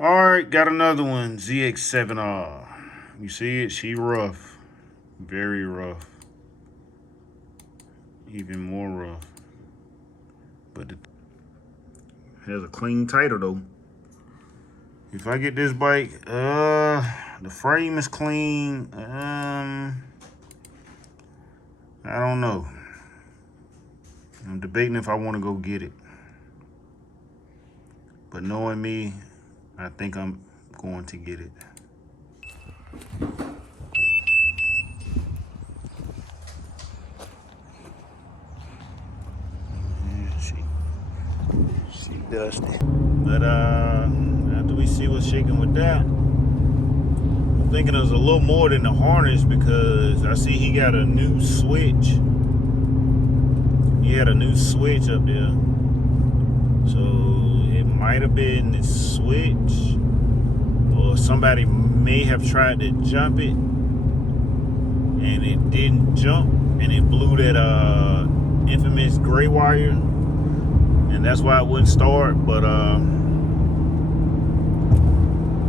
All right, got another one, Zx7r. You see it? She rough, very rough, even more rough. But it has a clean title though. If I get this bike, the frame is clean. I don't know. I'm debating if I want to go get it. But knowing me, I think I'm going to get it. Yeah, she dusty. But after we see what's shaking with that, I'm thinking there's a little more than the harness because I see he got a new switch. He had a new switch up there. So it might have been the switch, or somebody may have tried to jump it and it didn't jump and it blew that infamous gray wire, and that's why it wouldn't start. But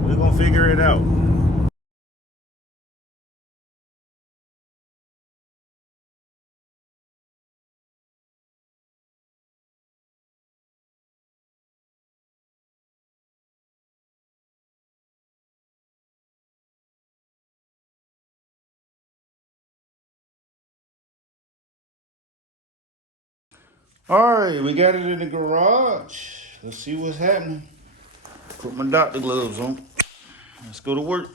we're gonna figure it out. All right, we got it in the garage. Let's see what's happening. Put my doctor gloves on. Let's go to work.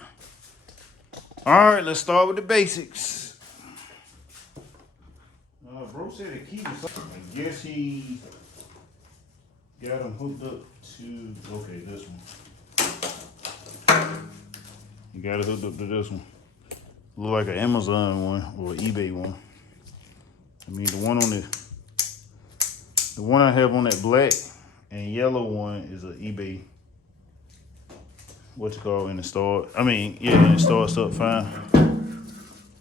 All right, let's start with the basics. Bro said the key was something. I guess he got them hooked up to, okay, this one. You got it hooked up to this one. Look like an Amazon one or an eBay one. I mean, the one I have on that black and yellow one is an eBay. What you call it, and it start? I mean, yeah, and it starts up fine.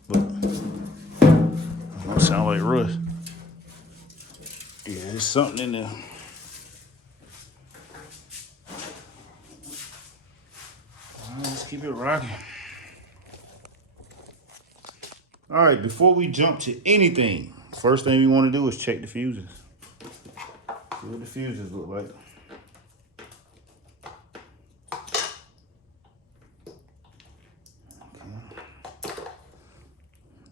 But it don't sound like rust. Yeah, there's something in there. All right, let's keep it rocking. All right, before we jump to anything, first thing we want to do is check the fuses. See what the fuses look like. Okay.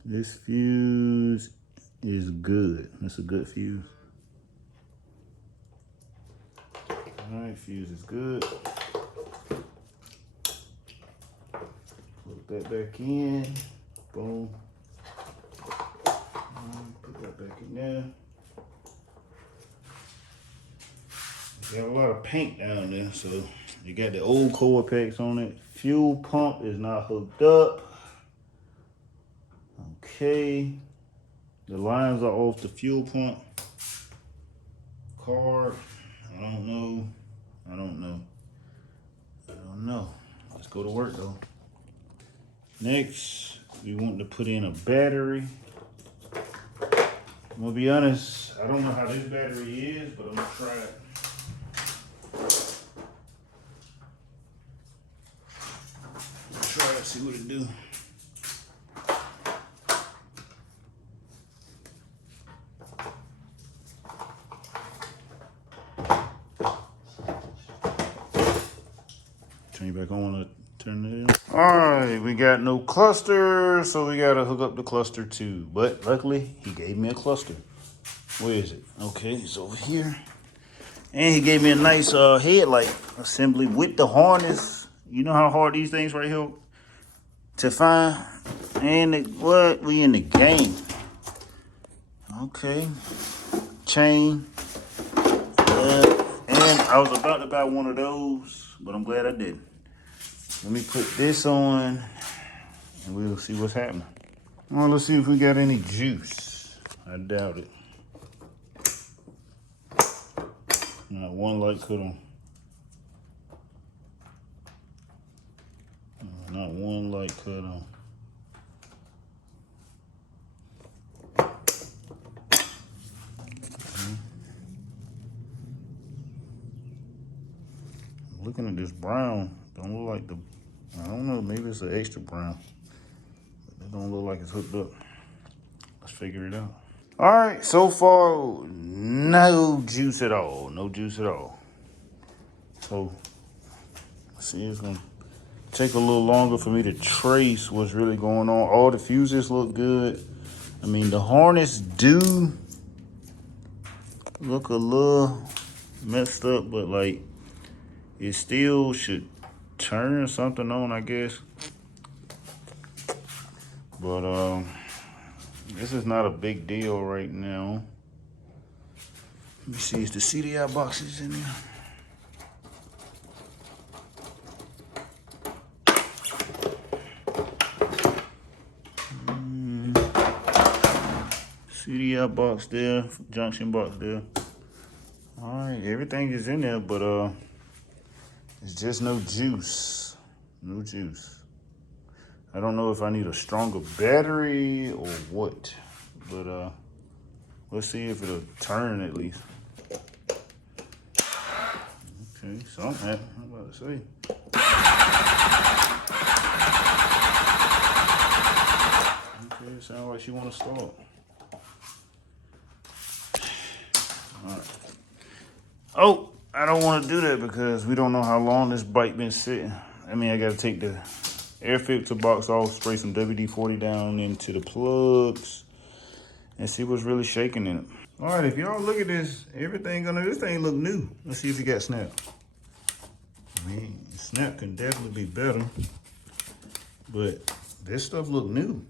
This fuse is good. That's a good fuse. All right, fuse is good. Put that back in. Boom. Put that back in there. You got a lot of paint down there, so you got the old core packs on it. Fuel pump is not hooked up. Okay. The lines are off the fuel pump. Card. I don't know. I don't know. I don't know. Let's go to work though. Next, we want to put in a battery. I'm gonna be honest, I don't know how this battery is, but I'm gonna try it. Try it, see what it do. Turn you back on, turn it in. All right, we got no cluster, so we gotta hook up the cluster too. But luckily, he gave me a cluster. Where is it? Okay, it's over here. And he gave me a nice headlight assembly with the harness. You know how hard these things right here to find? And what? We in the game. Okay. Chain. And I was about to buy one of those, but I'm glad I didn't. Let me put this on and we'll see what's happening. Well, let's see if we got any juice. I doubt it. Not one light cut on. Not one light cut on. looking at this brown, don't look like the, I don't know, maybe it's an extra brown. But it don't look like it's hooked up. Let's figure it out. All right, so far, no juice at all. No juice at all. So, let's see, it's gonna take a little longer for me to trace what's really going on. All the fuses look good. I mean, the harness do look a little messed up, but like, it still should turn something on, I guess. But this is not a big deal right now. Let me see, is the CDI boxes in there? CDI box there, junction box there. All right, everything is in there, but it's just no juice. No juice. I don't know if I need a stronger battery or what, but let's see if it'll turn at least. Okay, something. I'm about to say. Okay, it sounds like she want to start. All right. Oh, I don't want to do that because we don't know how long this bike been sitting. I mean, I got to take the air filter box off, spray some WD-40 down into the plugs, and see what's really shaking in it. All right, if y'all look at this, this thing look new. Let's see if it got snap. I mean, snap can definitely be better, but this stuff look new.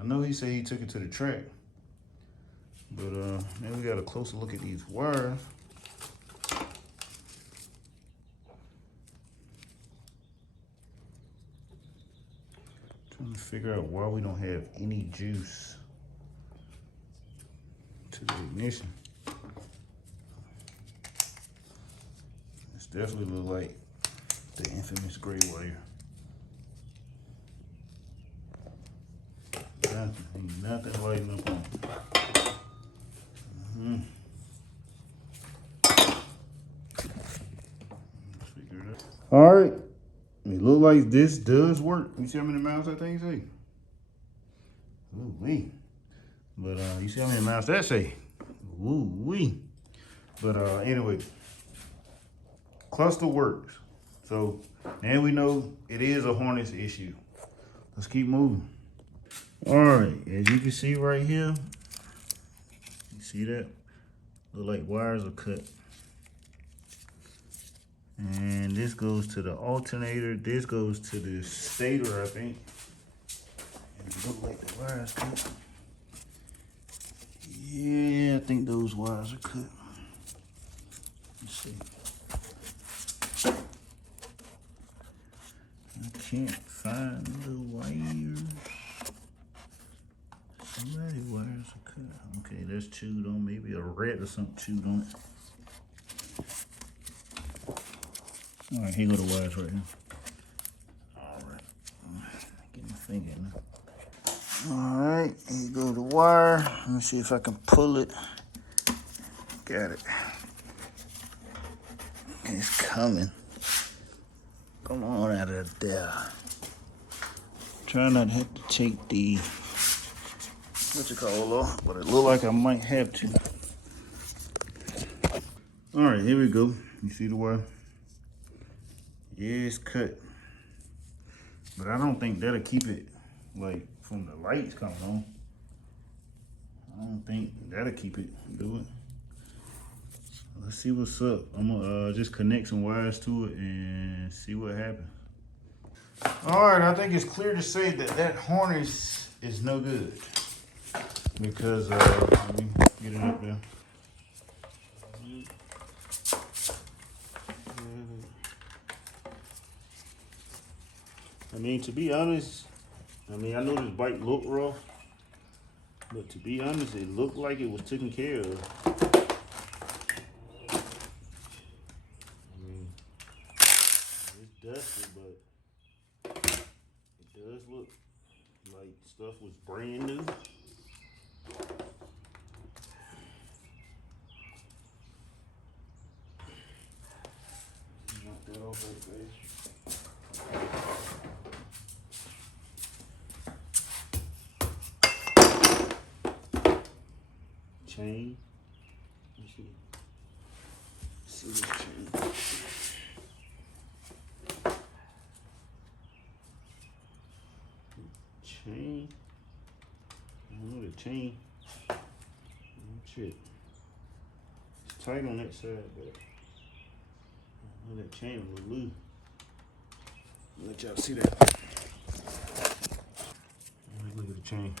I know he said he took it to the track, but then we got a closer look at these wires. Trying to figure out why we don't have any juice to the ignition. It's definitely look like the infamous gray wire. Ain't nothing lighting up on it. Let's figure it out. All right. It look like this does work. You see how many miles that thing say? Ooh wee. But you see how many miles that say? Ooh wee. But anyway, cluster works. So now we know it is a harness issue. Let's keep moving. All right, as you can see right here, you see that? Look like wires are cut. And this goes to the alternator. This goes to the stator, I think. And it look like the wires cut. Yeah, I think those wires are cut. Let's see. I can't find the wires. Somebody wires are cut. Okay, that's chewed on. Maybe a rat or something chewed on it. All right, here go the wires right here. All right, get my finger in there. All right, here go the wire. Let me see if I can pull it. Got it. It's coming. Come on out of there. Try not to have to take the, what's it called, off, but it look like I might have to. All right, here we go. You see the wire? Yeah, it's cut. But I don't think that'll keep it, like, from the lights coming on. I don't think that'll keep it, do it. So let's see what's up. I'm gonna just connect some wires to it and see what happens. All right, I think it's clear to say that that harness is no good. Because, let me get it up there. I mean, to be honest, I know this bike looked rough, but to be honest, it looked like it was taken care of. I mean, it's dusty, but it does look like stuff was brand new. off right there. Chain. Let's see this chain. Chain. I don't know the chain. Oh, shit. It's tight on that side, but I know that chain was loose. Let y'all see that. Look at the chain.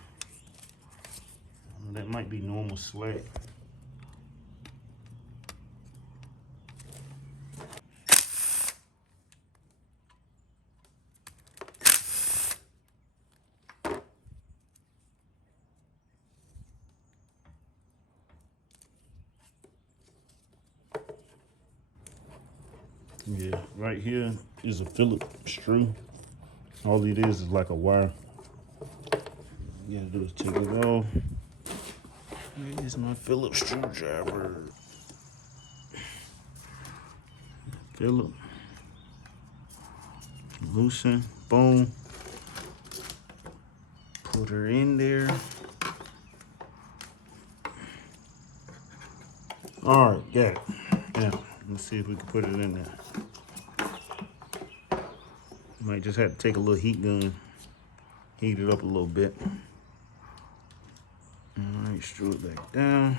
That might be normal slack. Yeah, right here is a Phillips screw. All it is like a wire. You gotta do is take it off. Where is my Phillips screwdriver? Phillips. Loosen. Boom. Put her in there. All right, got it. Now, let's see if we can put it in there. Might just have to take a little heat gun, heat it up a little bit. All right, screw it back down.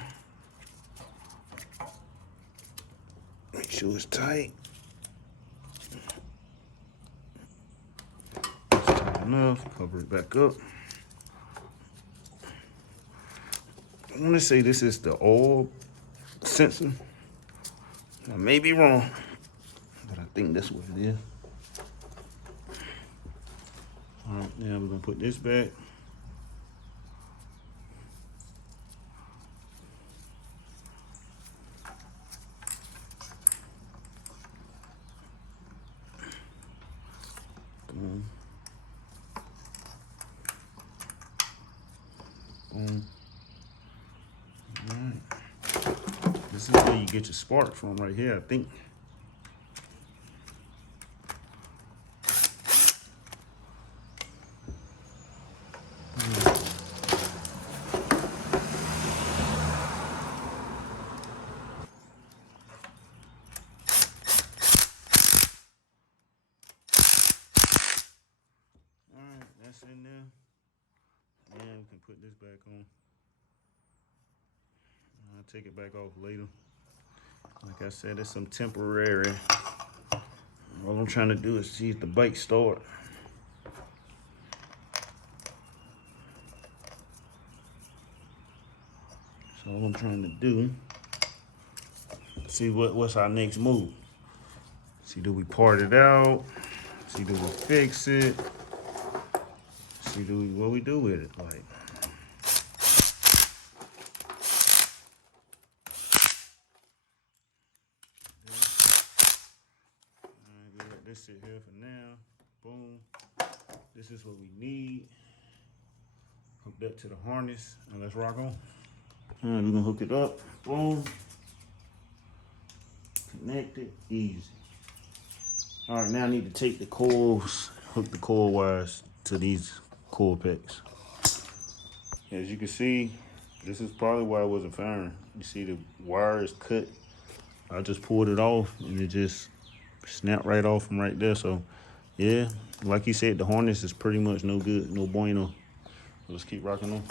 Make sure it's tight. It's tight enough. Cover it back up. I want to say this is the oil sensor. I may be wrong, but I think that's what it is. All right, now we're gonna put this back. Boom. Boom. All right. This is where you get your spark from right here, I think. In there, and we can put this back on. I'll take it back off later. Like I said, it's some temporary. All I'm trying to do is see if the bike start. So all I'm trying to do, see what's our next move. See, do we part it out? See, do we fix it? See, what we do with it, like. We let this sit here for now. Boom. This is what we need. Hook that to the harness, and let's rock on. All right, we're gonna hook it up. Boom. Connect it, easy. All right, now I need to take the coils, hook the coil wires to these coil packs. As you can see, this is probably why it wasn't firing. You see the wire is cut. I just pulled it off and it just snapped right off from right there. So yeah, like you said, the harness is pretty much no good, no bueno. Let's keep rocking on.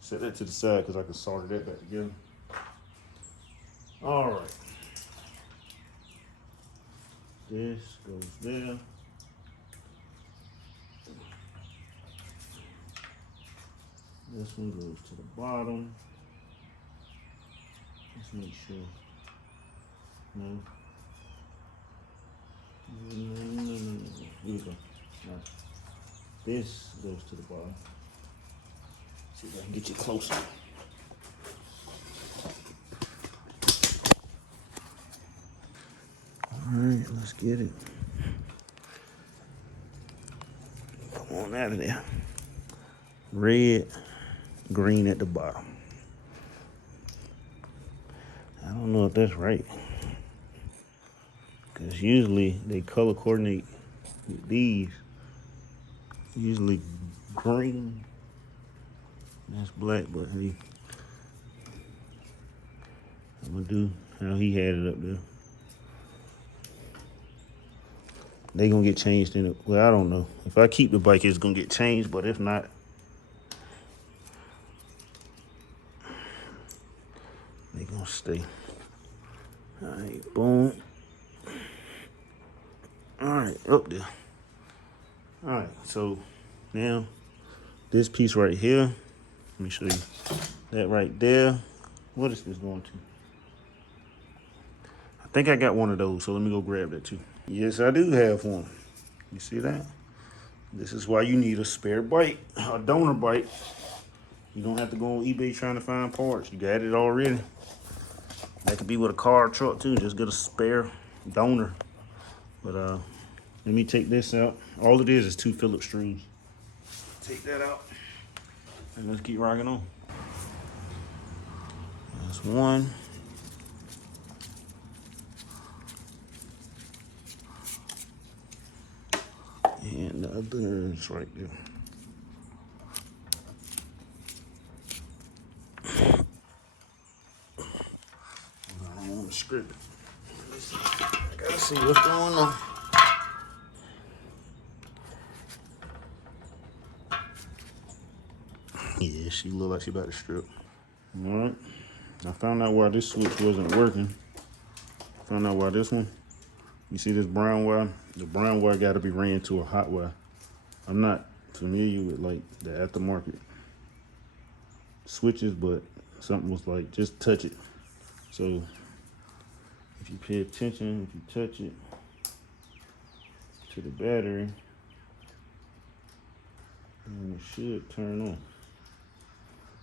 Set that to the side because I can solder that back together. All right. This goes there. This one goes to the bottom. Let's make sure. No. No. Here we go. Right. This goes to the bottom. See if I can get you closer. All right, let's get it. Come on out of there. Red, green at the bottom. I don't know if that's right. It's usually they color coordinate with these. Usually green. That's black, but hey, I'm gonna do how he had it up there. They gonna get changed in it. Well, I don't know. If I keep the bike, it's gonna get changed, but if not, they gonna stay. All right, boom. All right, up there. All right, so now this piece right here, let me show you that right there. What is this going to? I think I got one of those, so let me go grab that too. Yes, I do have one. You see that? This is why you need a spare bike, a donor bike. You don't have to go on eBay trying to find parts. You got it already. That could be with a car or truck too. Just get a spare donor. But let me take this out. All it is 2 Phillips screws. Take that out. And let's keep rocking on. That's one. And the other is right there. I don't want to script it. I gotta see what's going on. Yeah, she look like she about to strip. All right. I found out why this switch wasn't working. Found out why this one. You see this brown wire? The brown wire got to be ran to a hot wire. I'm not familiar with like the aftermarket switches, but something was like, just touch it. So if you pay attention, if you touch it to the battery, and it should turn on.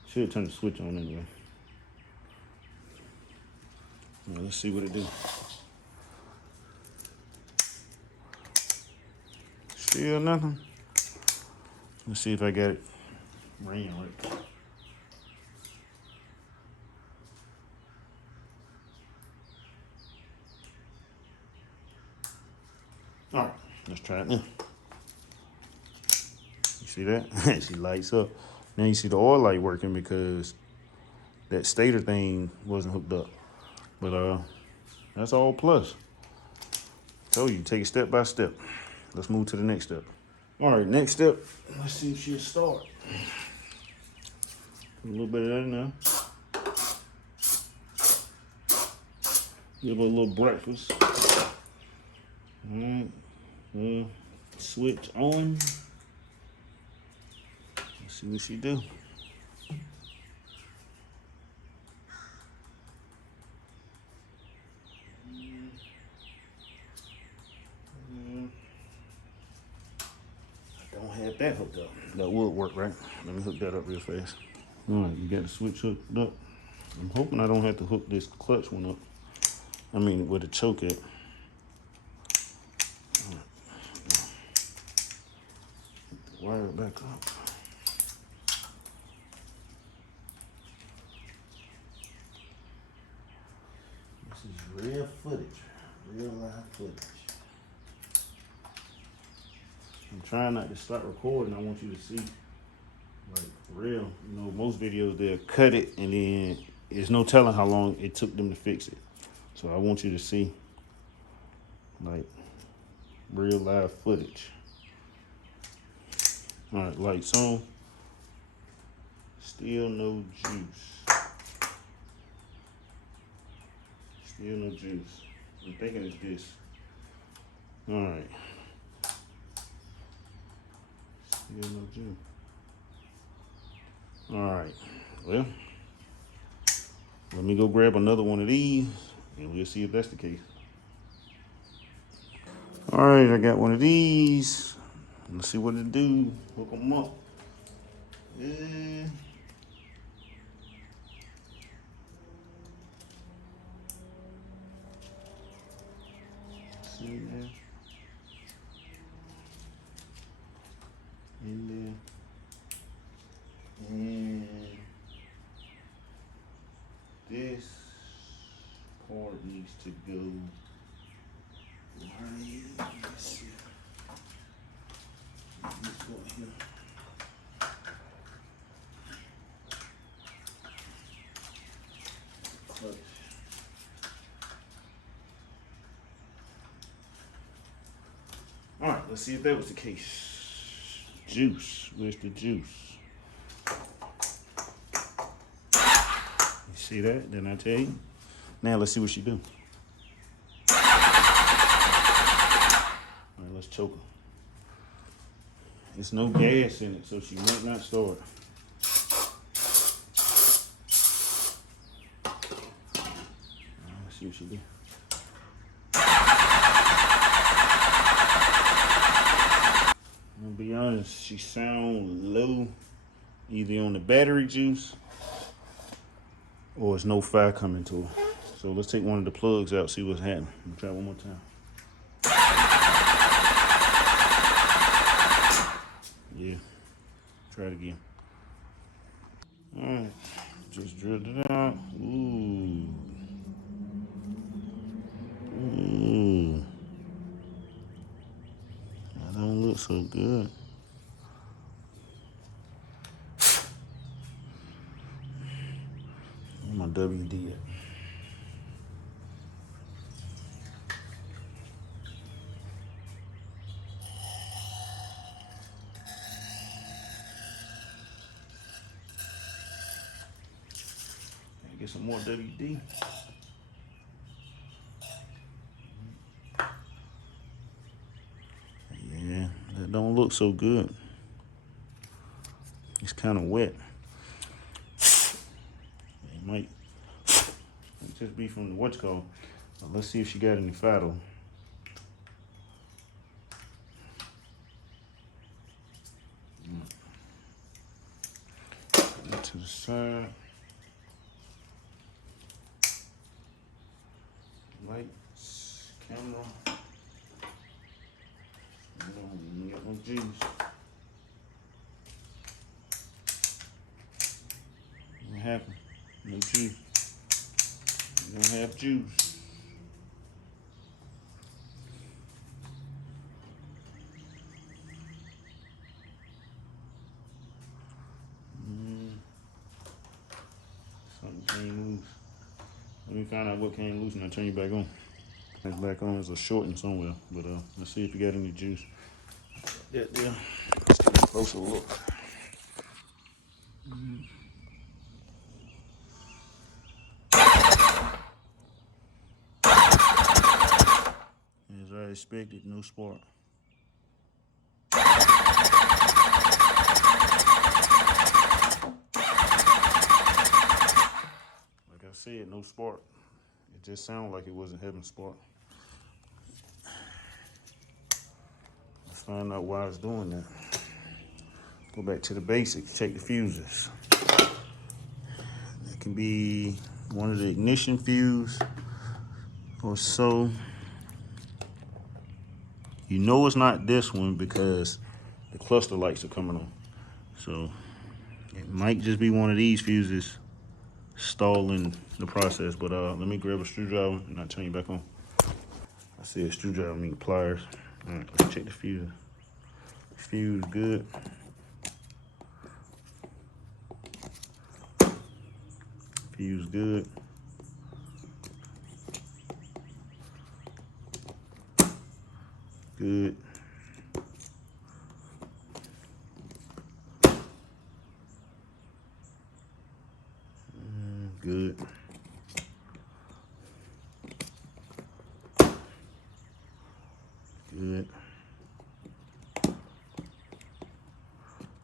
Should turn the switch on anyway. Now let's see what it do. Still nothing. Let's see if I got it ran right. All right, let's try it now. You see that? She lights up. Now you see the oil light working because that stator thing wasn't hooked up. But that's all plus. Told you, take it step by step. Let's move to the next step. All right, next step. Let's see if she'll start. Put a little bit of that in there. Give her a little breakfast. All right, switch on. Let's see what she do. I don't have that hooked up. That would work, right? Let me hook that up real fast. All right, you got the switch hooked up. I'm hoping I don't have to hook this clutch one up. I mean, with a choke at. Wire it back up. This is real footage, real live footage. I'm trying not to start recording. I want you to see, like, real. You know, most videos, they'll cut it and then there's no telling how long it took them to fix it. So I want you to see, like, real live footage. All right, lights on. Still no juice. Still no juice. I'm thinking it's this. All right. Still no juice. All right. Well, let me go grab another one of these and we'll see if that's the case. All right, I got one of these. Let's see what it do. Hook them up. Yeah. See there. In there. And this part needs to go Let's see. Let's go here. All right, let's see if that was the case. Juice, where's the juice? You see that? Didn't I tell you? Now let's see what she do. All right, let's choke her. There's no gas in it, so she might not start. Let's see what she do. I'm gonna be honest, she sound low, either on the battery juice or it's no fire coming to her. So let's take one of the plugs out, see what's happening. We'll try one more time. Yeah, try it again. All right, just drilled it out. Ooh. Ooh. That don't look so good. Where's my WD at? Get some more WD. Yeah, that don't look so good. It's kind of wet. It might just be from the what's called. Let's see if she got any fat though. Put it to the side. Lights, camera. You got no juice. What happened? No juice. You don't have juice. Something came loose. Let me find out what came loose and I'll turn you back on. It's back on. There's a shorting somewhere, but let's see if you got any juice. That there. Let's take a closer look. As I expected, no spark. Like I said, no spark. It just sounded like it wasn't having spark. Let's find out why it's doing that. Go back to the basics, check the fuses. It can be one of the ignition fuse or so. You know it's not this one because the cluster lights are coming on. So it might just be one of these fuses stalling the process, but let me grab a screwdriver and I'll turn you back on. I see a screwdriver, I mean pliers. All right, let's check the fuse. Fuse good. Fuse good. Good. Good. Good.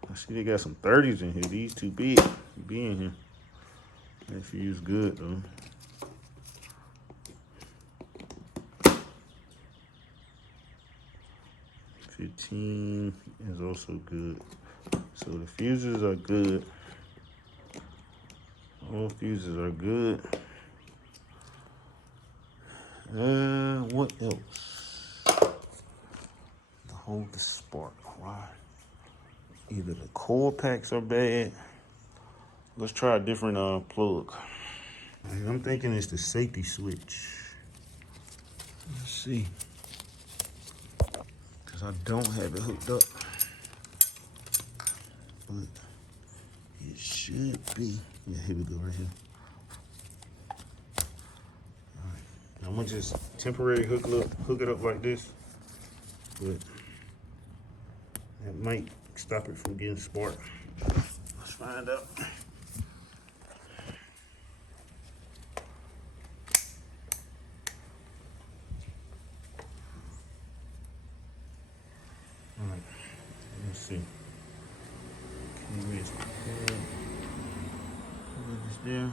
I see they got some 30s in here. These too big to be in here. That fuse good though. $15 is also good. So the fuses are good. All fuses are good. What else? To hold the spark. Why? Either the core packs are bad. Let's try a different plug. I'm thinking it's the safety switch. Let's see. because I don't have it hooked up. But it should be. Yeah, here we go, right here. All right. Now I'm gonna just temporarily hook it up like this, but that might stop it from getting sparked. Let's find out. All right, let's see. Okay, where's that? Put this there.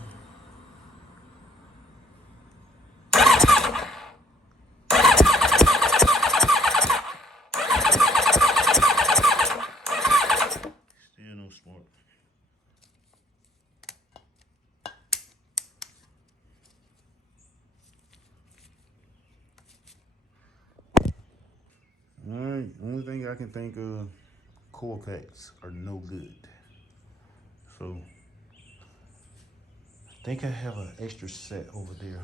Still no spark. Alright, only thing I can think of, coil packs are no good. So, I think I have an extra set over there.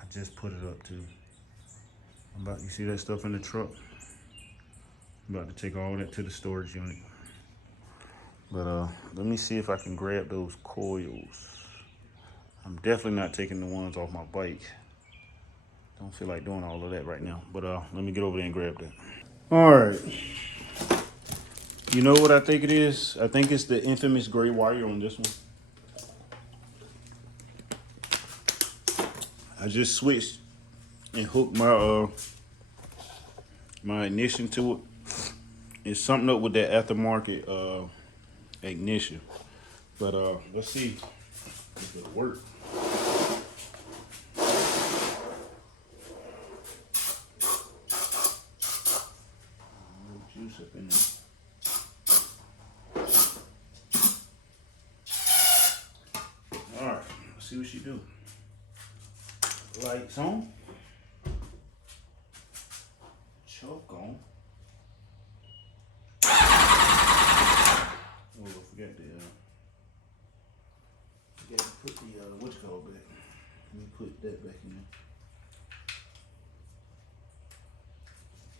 I just put it up too. You see that stuff in the truck? I'm about to take all that to the storage unit. But let me see if I can grab those coils. I'm definitely not taking the ones off my bike. Don't feel like doing all of that right now. But let me get over there and grab that. All right. You know what I think it is? I think it's the infamous gray wire on this one. I just switched and hooked my my ignition to it. It's something up with that aftermarket ignition. But let's see if it'll work. Juice up in there. Alright, let's see what she do. Lights on. Choke on. Oh, I forgot to put the what's called back. Let me put that back in there.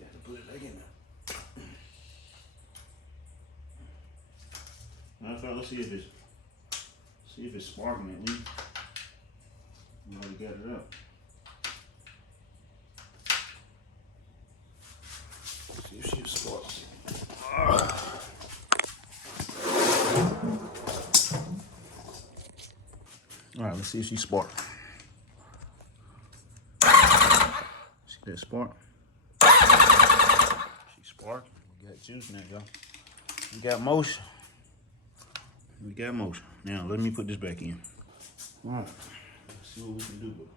Got to put it back in there. Matter of fact, let's see if it's sparking at least. You already got it up. See if she sparks. All right, let's see if she sparks. See that spark? She sparked. We got juice now, y'all. We got motion. We got motion. Now let me put this back in. All right. Let's see what we can do with it.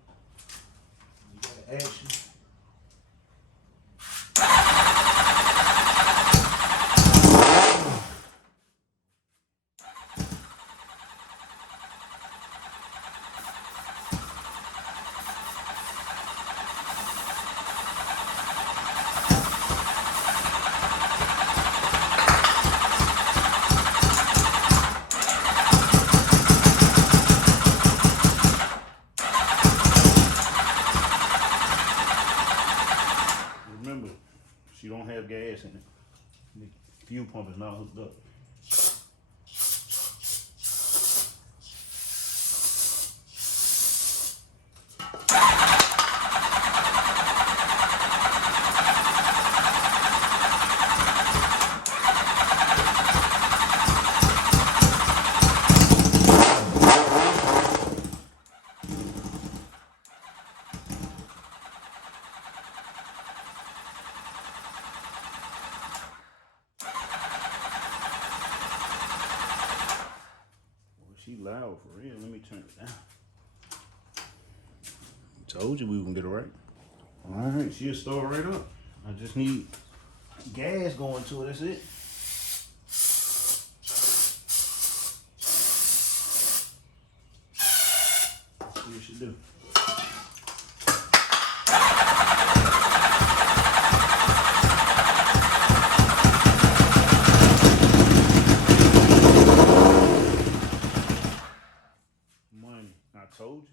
We got action. Remember, she don't have gas in it. The fuel pump is not hooked up. She loud for real. Let me turn it down. Told you we were gonna get it right. All right, she'll start right up. I just need gas going to it. That's it. See what she do. I told you.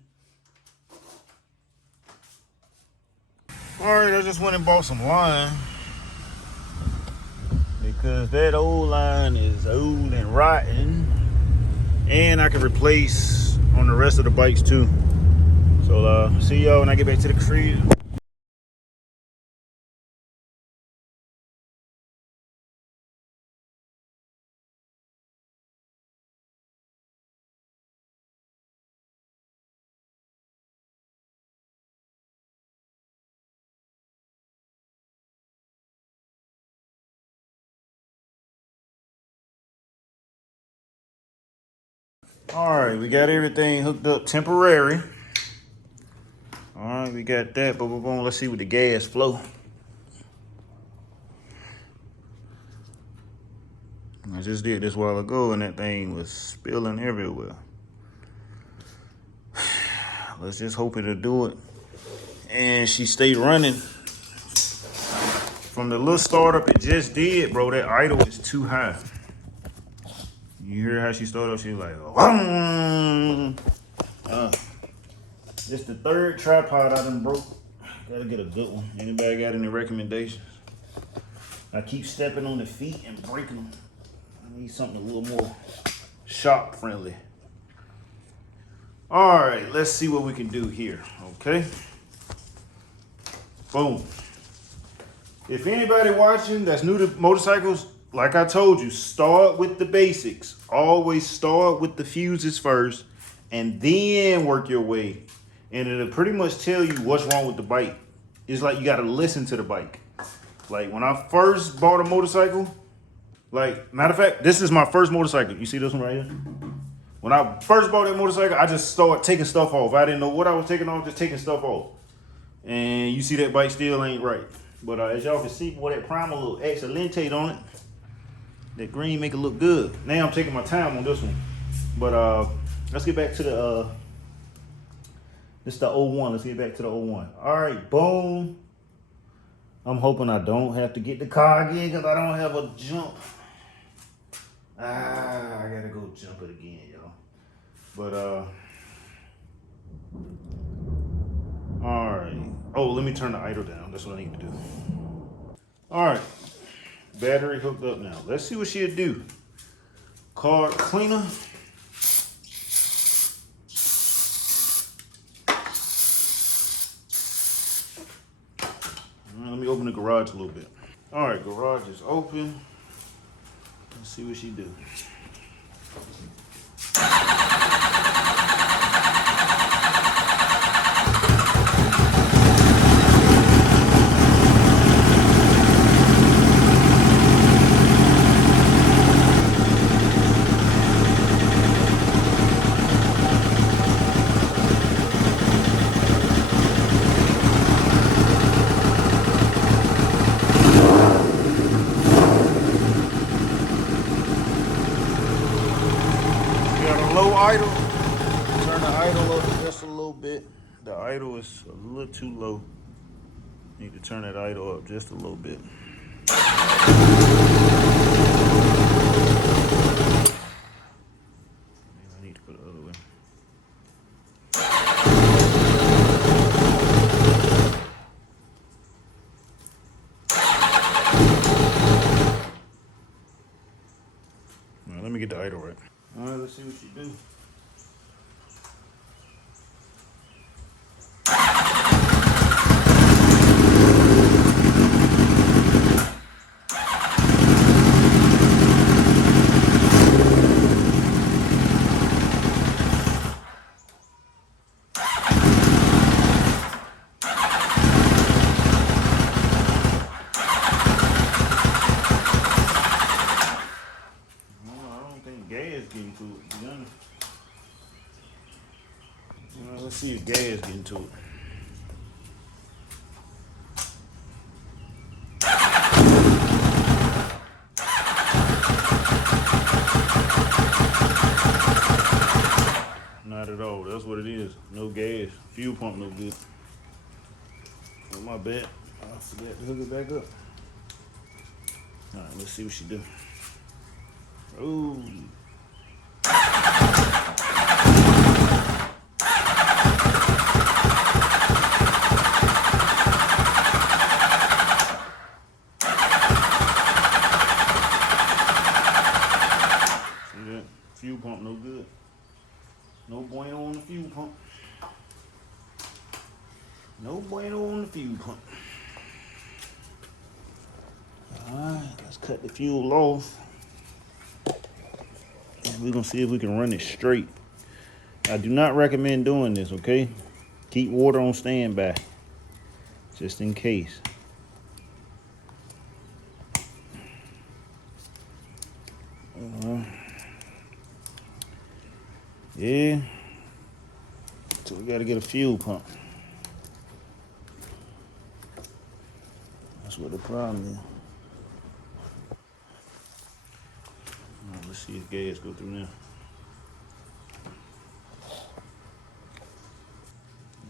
All right, I just went and bought some line. because that old line is old and rotten. And I can replace on the rest of the bikes too. So see y'all when I get back to the crib. All right, we got everything hooked up temporary. All right, we got that, but we're going, let's see what the gas flow. I just did this a while ago and that thing was spilling everywhere. Let's just hope it'll do it. And she stayed running. From the little startup it just did, bro, that idle is too high. You hear how she started up? She's like, this the third tripod I done broke. Gotta get a good one. Anybody got any recommendations? I keep stepping on the feet and breaking them. I need something a little more shop friendly. All right, let's see what we can do here, okay? Boom. If anybody watching that's new to motorcycles, like I told you, start with the basics. Always start with the fuses first and then work your way. And it'll pretty much tell you what's wrong with the bike. It's like you gotta listen to the bike. Like when I first bought a motorcycle, like matter of fact, this is my first motorcycle. You see this one right here? When I first bought that motorcycle, I just started taking stuff off. I didn't know what I was taking off, just taking stuff off. And you see that bike still ain't right. But as y'all can see, boy, that primer little excelente on it. That green make it look good. Now I'm taking my time on this one. But let's get back to the this is the 01. Let's get back to the 01. All right, boom. I'm hoping I don't have to get the car again because I don't have a jump. I gotta go jump it again, y'all. But all right. Oh, let me turn the idle down. That's what I need to do. All right. Battery hooked up now. Let's see what she'll do. Card cleaner. Let me open the garage a little bit. All right, garage is open. Let's see what she do. Low idle. Turn the idle up just a little bit. The idle is a little too low. Need to turn that idle up just a little bit. Maybe I need to put it the other way. All right, let me get the idle right. All right, let's see what she do. Let's see if gas getting to it. Not at all. That's what it is. No gas. Fuel pump no good. Oh, my bad. I forgot to hook it back up. All right, let's see what she do. Ooh. No bueno on the fuel pump. Alright, let's cut the fuel off. And we're gonna see if we can run it straight. I do not recommend doing this, okay? Keep water on standby, just in case. Yeah. So we gotta get a fuel pump. That's what the problem is. Right, let's see if gas go through now.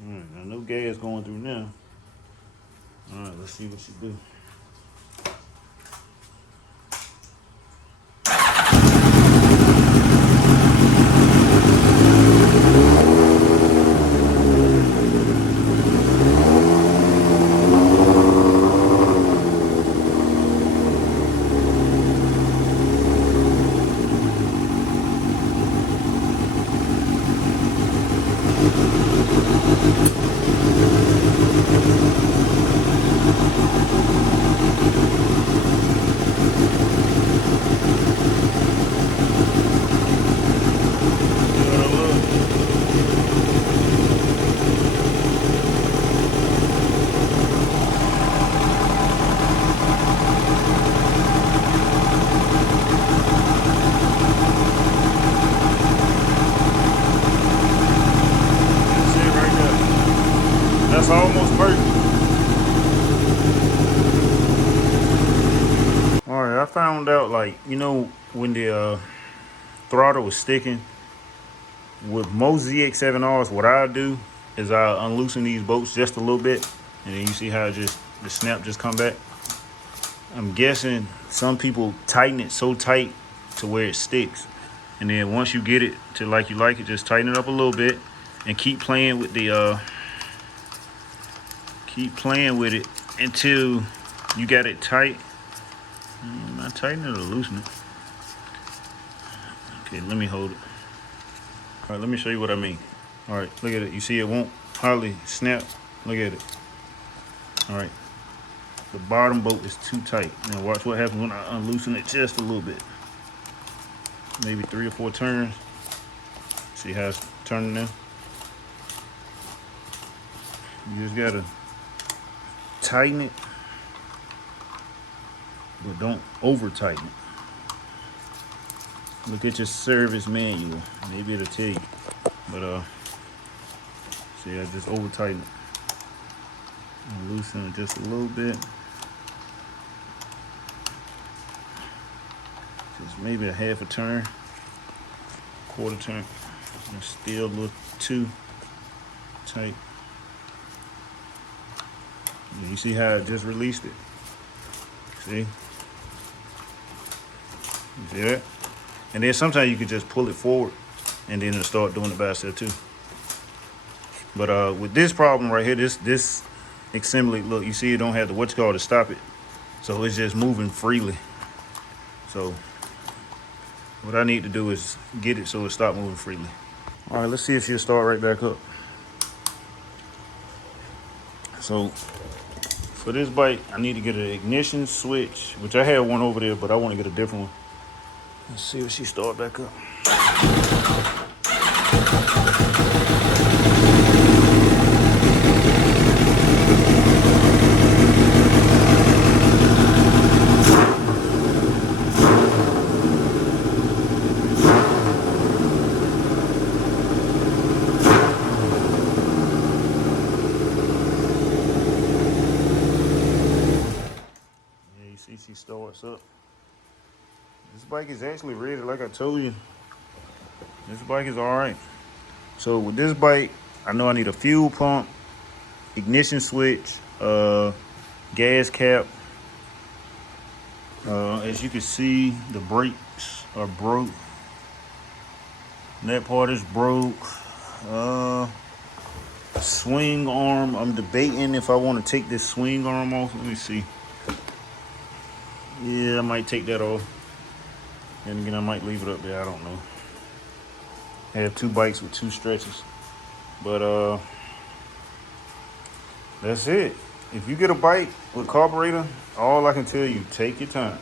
Alright, I know gas going through now. Alright, let's see what she do. That's almost perfect. All right, I found out, like, you know, when the throttle was sticking, with most ZX7Rs, what I do is I unloosen these bolts just a little bit, and then you see how the snap just come back. I'm guessing some people tighten it so tight to where it sticks. And then once you get it to like you like it, just tighten it up a little bit and keep playing with the until you got it tight. Not tighten it or loosen it. Okay, let me hold it. All right, let me show you what I mean. All right, look at it. You see it won't hardly snap. Look at it. All right, the bottom bolt is too tight. Now watch what happens when I unloosen it just a little bit. Maybe 3 or 4 turns. See how it's turning now? You just gotta tighten it, but don't over tighten it. Look at your service manual. Maybe it'll tell you. But see, I just over tighten it. And loosen it just a little bit. Just maybe a half a turn, quarter turn. And still a little too tight. You see how I just released it? See? You see that? And then sometimes you can just pull it forward and then it'll start doing it by itself too. But with this problem right here, this assembly, look, you see it don't have the what's called to stop it. So it's just moving freely. So what I need to do is get it so it stop moving freely. All right, let's see if she'll start right back up. So for this bike, I need to get an ignition switch, which I had one over there, but I want to get a different one. Let's see if she start back up. She starts up. This bike is actually ready, like I told you. This bike is all right. So with this bike, I know I need a fuel pump, ignition switch, gas cap. As you can see, the brakes are broke. That part is broke. Swing arm, I'm debating if I want to take this swing arm off. Let me see. Yeah, I might take that off. And again, I might leave it up there. I don't know. I have 2 bikes with 2 stretches. But That's it. If you get a bike with carburetor, all I can tell you, take your time.